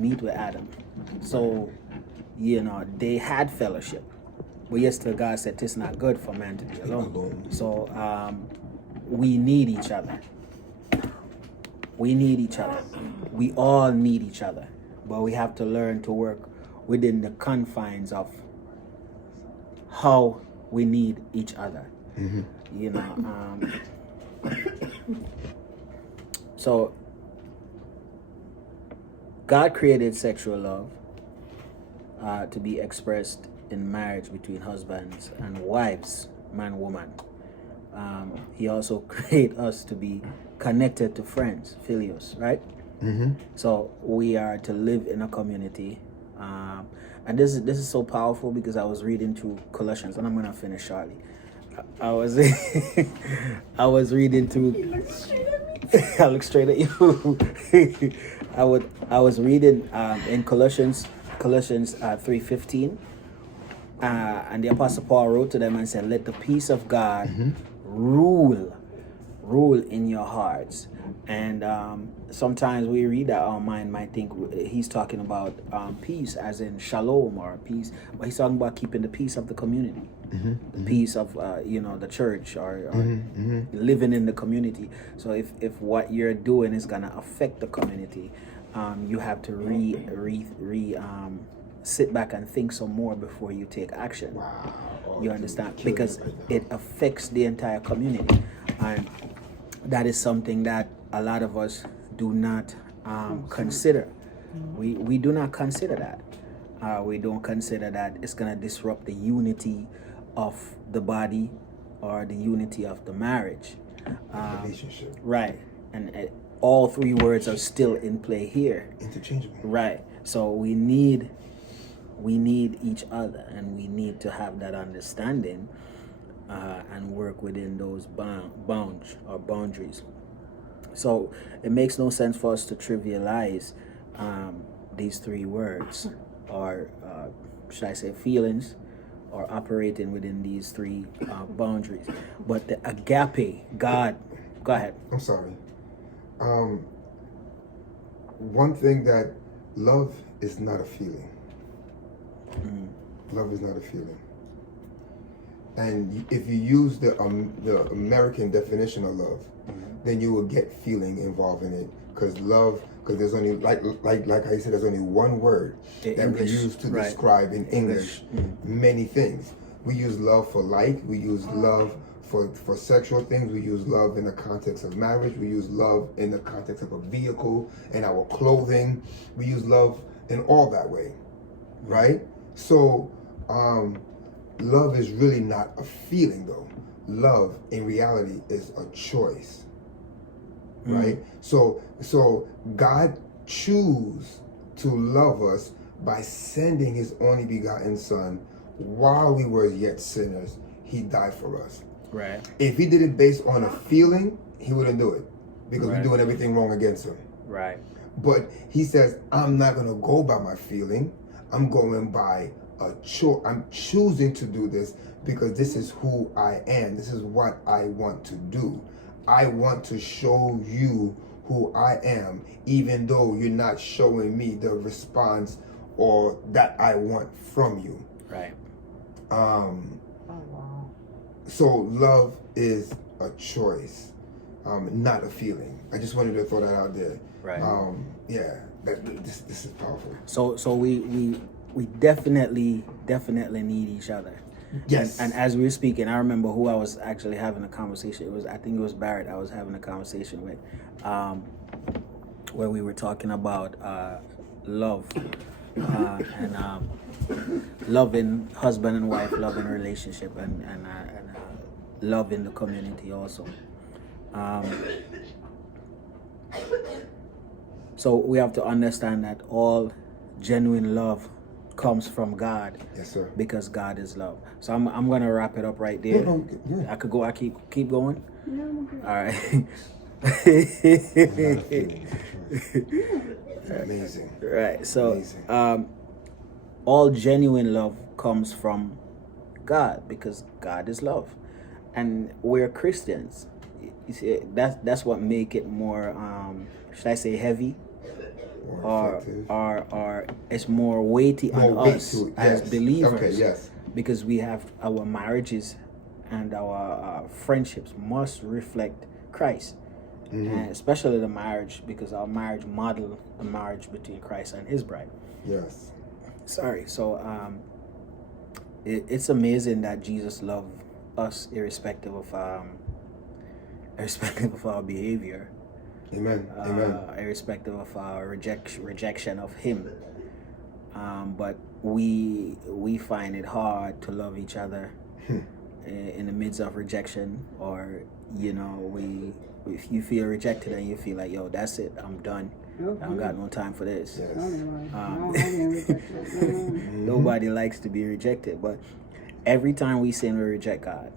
meet with Adam. So, they had fellowship. But yes, still God said it's not good for man to be alone. So we need each other. We need each other. We all need each other. But we have to learn to work within the confines of how we need each other. So God created sexual love to be expressed in marriage between husbands and wives, man, woman. He also created us to be connected to friends, filios, right? So we are to live in a community. And this is so powerful because I was reading through Colossians, and I'm gonna finish shortly. I was I was reading through. I look straight at you. I was reading in Colossians 3:15, and the Apostle Paul wrote to them and said, "Let the peace of God rule in your hearts." And sometimes we read that, our mind might think he's talking about peace as in shalom or peace, but he's talking about keeping the peace of the community, the peace of the church or living in the community. So if what you're doing is gonna affect the community, you have to sit back and think some more before you take action. Wow. You understand? Because it affects the entire community, and that is something that a lot of us do not consider. We do not consider that. We don't consider that it's going to disrupt the unity of the body or the unity of the marriage. Relationship. Right. And all three words are still in play here. Interchangeable. Right. So we need each other, and we need to have that understanding and work within those boundaries. So it makes no sense for us to trivialize these three words, or should I say feelings, or operating within these three boundaries. But the agape, God, go ahead. I'm sorry. One thing that love is not a feeling. Love is not a feeling. And if you use the American definition of love, then you will get feeling involved in it. Because there's only, like I said, there's only one word that we use to describe in English many things. We use love for like, we use love for sexual things, we use love in the context of marriage, we use love in the context of a vehicle and our clothing, we use love in all that way, right? So love is really not a feeling, though. Love in reality is a choice, right? So God chose to love us by sending his only begotten son. While we were yet sinners, he died for us. Right. If he did it based on a feeling, he wouldn't do it, because we're doing everything wrong against him. Right. But he says, I'm not going to go by my feeling. I'm going by a choice. I'm choosing to do this because this is who I am. This is what I want to do. I want to show you who I am, even though you're not showing me the response or that I want from you. Right. So love is a choice, not a feeling. I just wanted to throw that out there. Right. This is powerful. So we definitely need each other. Yes. And as we were speaking, I remember who I was actually having a conversation. I think it was Barrett I was having a conversation with, where we were talking about love and loving husband and wife, loving relationship, and love in the community also. So we have to understand that all genuine love comes from God. Yes, sir. Because God is love. So I'm gonna wrap it up right there. Yeah. I could go. I keep going. Yeah. All right. Amazing. Right. So Amazing. all genuine love comes from God, because God is love, and we're Christians. You see, that's what make it more should I say heavy? effective. it's more weighty on us as believers. Okay, yes. Because we have our marriages and our friendships must reflect Christ. And especially the marriage, because our marriage model the marriage between Christ and his bride. Yes. Sorry. So it's amazing that Jesus loved us irrespective of our behavior. Amen. Irrespective of our rejection of him. But we find it hard to love each other in the midst of rejection, or if you feel rejected and you feel like, yo, that's it, I'm done. I don't got no time for this. Yes. Nobody likes to be rejected, but every time we sin, we reject God.